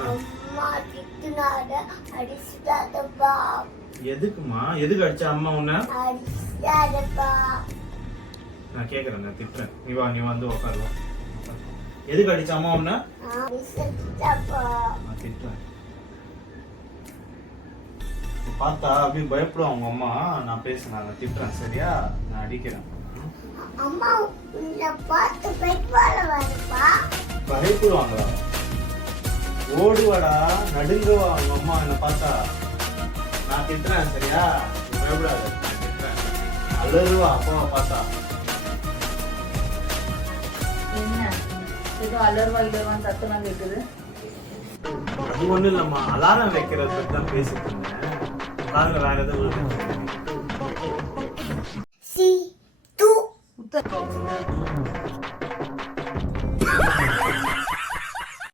அம்மா திட்டுனாட அடிச்சுட்டாதப்பா. எதுக்குமா? எதுக்கு அடிச்ச அம்மா உன்னை? அடிச்சுட்டாதப்பா. நான் கேக்குறேன், நான் திட்டுறேன். நீ வா, நீ வந்து உட்காருவா. எதுக்கு அடிச்ச அம்மா உன்னை? அடிச்சுட்டாப்பா. நான் திட்டுறேன். பார்த்தா அப்படியே பயப்படுவாங்க உங்க அம்மா. நான் பேசுறேன், நான் திட்டுறேன். சரியா? நான் அடிக்கிறேன். அம்மா உன்னை பார்த்து பயப்பட வரப்பா. பயப்படுவாங்களா? ஓடுவாடா, நடுங்குவா உங்க அம்மா என்ன பார்த்தா. நான் திட்டுறேன். சரியா? நீ பயப்படாத, நான் திட்டுறேன். அலறுவா அப்பாவை பார்த்தா. என்ன ஏதோ அலர்வான்னு சத்தம்லாம் கேட்குது. அது ஒண்ணும் இல்லம்மா, அலாரம் வைக்கிறத பத்தி தான் பேசிட்டு இருந்தேன். பாருங்க, வேற எதுவும் சி தூ உத்தர